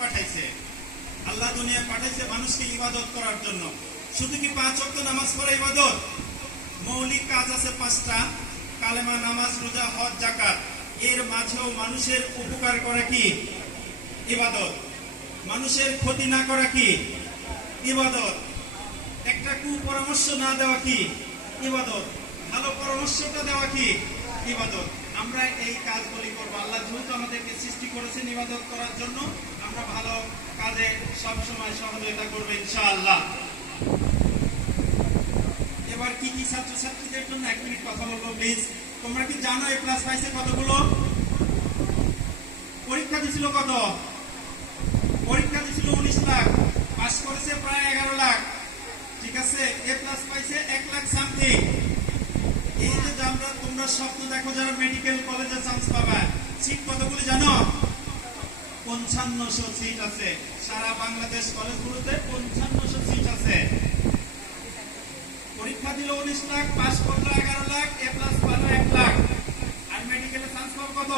পাঠাইছে, আল্লাহ দুনিয়া পাঠাইছে মানুষকে ইবাদত করার জন্য। শুধু কি 5 ওয়াক্ত নামাজ পড়া ইবাদত? মৌলিক কাজ আছে 5টা, কালেমা, নামাজ, রোজা, হজ, যাকাত। এর মাঝেও মানুষের উপকার করা কি ইবাদত? মানুষের ক্ষতি না করা কি ইবাদত? একটা কুপরামর্শ না দেওয়া কি ইবাদত? ভালো পরামর্শটা দেওয়া কি ইবাদত? আমরা এই কাজগুলি করবো। আল্লাহ যেহেতু আমাদেরকে সৃষ্টি করেছেন ইবাদত করার জন্য, আমরা ভালো কাজে সবসময় সহযোগিতা করবো ইনশাআল্লাহ। এবার কি কি ছাত্রছাত্রীদের জন্য 1 মিনিট কথা বলবো প্লিজ। তোমরা কি জানো এ প্লাস পাইছে কতগুলো? পরীক্ষা দিছিল কত? পরীক্ষা দিছিল 19 লাখ, পাস করেছে প্রায় 11 লাখ। ঠিক আছে, এ প্লাস পাইছে 1 লাখ সামথিং। এই যে তোমরা স্বপ্ন দেখো যারা মেডিকেল কলেজে চান্স পাবে, সিট কতগুলি জানো? 5500 সিট আছে সারা বাংলাদেশ কলেজগুলোতে, 5500 সিট আছে। পরীক্ষা দিল 19 লাখ, পাস করলো 11 লাখ, এ প্লাস পালো 1 লাখ। আর মেডিকেলে চান্স পাবো কত?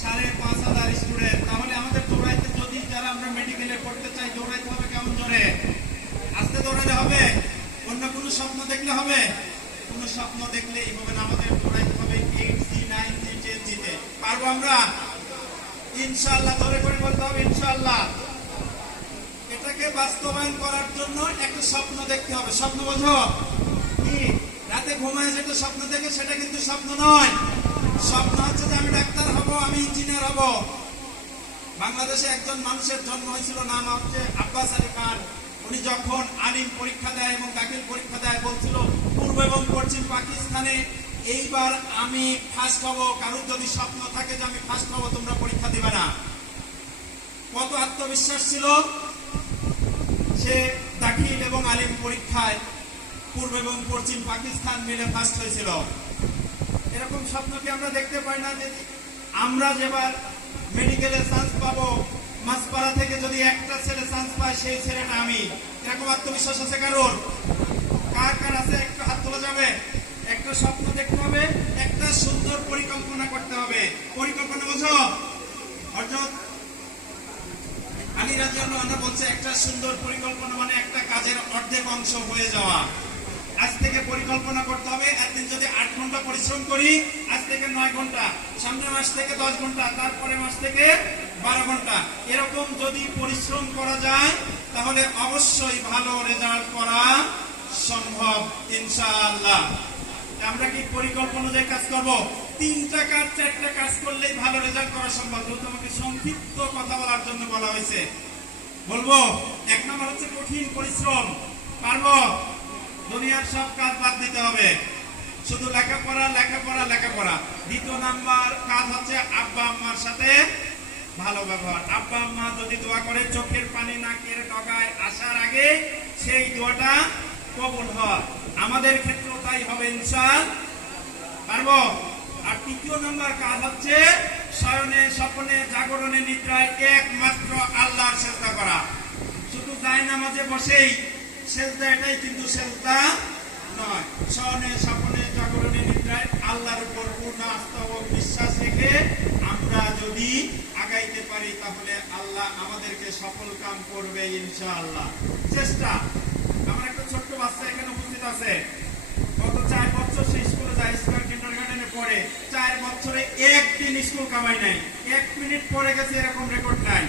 5500 স্টুডেন্ট। তাহলে আমাদের দৌড়াইতে, যদি যারা আমরা মেডিকেলে পড়তে চাই, দৌড়াইতে হবে কেমন জোরে? আস্তে দৌড়ালে হবে? অন্য কোনো স্বপ্ন দেখলে হবে? কোনো স্বপ্ন দেখলেই হবে না, আমাদের দৌড়াইতে হবে 8G 9G 10G তে। পারবো আমরা ইনশাআল্লাহ। ধরে করে বলতে হবে ইনশাআল্লাহ। এটাকে বাস্তবায়ন করার জন্য একটা স্বপ্ন দেখতে হবে। স্বপ্ন বোঝো কি? রাতে ঘুমায় যেটা স্বপ্ন দেখে সেটা কিন্তু স্বপ্ন নয়। স্বপ্ন হচ্ছে যে আমি ডাক্তার হব, আমি ইঞ্জিনিয়ার হব। বাংলাদেশে একজন মানুষের জন্ম হয়েছিল, নাম হচ্ছে আব্বাস আলী খান। উনি যখন আলিম পরীক্ষা দেয় এবং দাখিল পরীক্ষা দেয়, বলছিল পূর্ব এবং পশ্চিম পাকিস্তানে এইবার আমি ফার্স্ট হব। কারোর যদি স্বপ্ন থাকে যে আমি ফার্স্ট হব, তোমরা পরীক্ষা দিবে না। কত আত্মবিশ্বাস ছিল! সে দাখিল এবং আলিম পরীক্ষায় পূর্ব এবং পশ্চিম পাকিস্তান মিলে ফার্স্ট হয়েছিল। এরকম স্বপ্ন কি আমরা দেখতে পাই না? যে আমরা যেবার মেডিকেলে চান্স পাবো, মাসপাড়া থেকে যদি একটা ছেলে চান্স পায়, সেই ছেলেটা আমি। এরকম আত্মবিশ্বাস আছে কারোর? কার কার আছে? একটু হাত তোলা যাবে। একটা স্বপ্ন দেখতে হবে, একটা সুন্দর পরিকল্পনা করতে হবে। পরিকল্পনা বোঝো? অর্থাৎ আলী রাদিয়াল্লাহু আনহু বলছে, একটা সুন্দর পরিকল্পনা মানে একটা কাজের অর্ধেক অংশ হয়ে যাওয়া। আজ থেকে পরিকল্পনা করতে হবে, একদিন যদি 8 ঘন্টা পরিশ্রম করি, আজ থেকে 9 ঘন্টা, সামনের মাস থেকে 10 ঘন্টা, তারপরে মাস থেকে 12 ঘন্টা। এরকম যদি পরিশ্রম করা যায়, তাহলে অবশ্যই ভালো রেজাল্ট করা সম্ভব ইনশাআল্লাহ। আমরা কি পরিকল্পনা অনুযায়ী কাজ করব? 3টা কাজ 4টা কাজ করলেই ভালো রেজাল্ট করা সম্ভব। তোমাকে সংক্ষিপ্ত কথা বলার জন্য বলা হয়েছে, বলবো। 1 নম্বর হচ্ছে কঠিন পরিশ্রম। পারবো? দুনিয়ার সব কাজ বাদ দিতে হবে, শুধু লেখাপড়া লেখাপড়া লেখাপড়া। 2 নাম্বার কাজ হচ্ছে আব্বা আম্মার সাথে ভালো ব্যবহার। আব্বা আম্মা যদি দোয়া করে, চোখের পানি নাকের ডগায় আসার আগে সেই দোয়াটা কবুল হয়। আমাদের ক্ষেত্রেও তাই হবে ইনশাআল্লাহ। পারবো? আর 3 নাম্বার কাজ হচ্ছে শয়নে, স্বপ্নে, জাগরণে, নিদ্রায় একমাত্র আল্লাহর সিজদা করা। শুধু জায়নামাজে বসেই সিজদা, এটাই কিন্তু সিজদা নয়। শয়নে, স্বপ্নে, জাগরণে, নিদ্রায় আল্লাহর উপর পূর্ণ আস্থা ও বিশ্বাস রেখে আমরা যদি আগাইতে পারি, তাহলে আল্লাহ আমাদেরকে সফল কাম করবে ইনশাআল্লাহ। চেষ্টা। আমার একটা ছোট্ট বাচ্চা এখানে উপস্থিত আছে, গত 4 বছর সে স্কুলে যায়, স্কুল কিন্ডারগার্টেনে পড়ে। 4 বছরে একদিন স্কুল কামাই নাই, 1 মিনিট পড়ে গেছে, এরকম রেকর্ড নাই।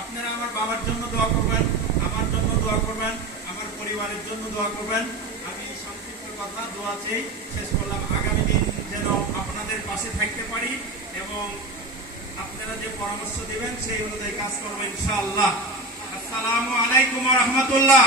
আপনারা আমার বাবার জন্য দোয়া করবেন, আমার জন্য দোয়া করবেন, আমার পরিবারের জন্য দোয়া করবেন। আমি সংক্ষিপ্ত কথা দোয়া চেয়ে শেষ করলাম। আগামী দিন যেন আপনাদের পাশে থাকতে পারি এবং আপনারা যে পরামর্শ দিবেন সেই অনুযায়ী কাজ করবো ইনশাআল্লাহ। আসসালামু আলাইকুম ওয়া রাহমাতুল্লাহ।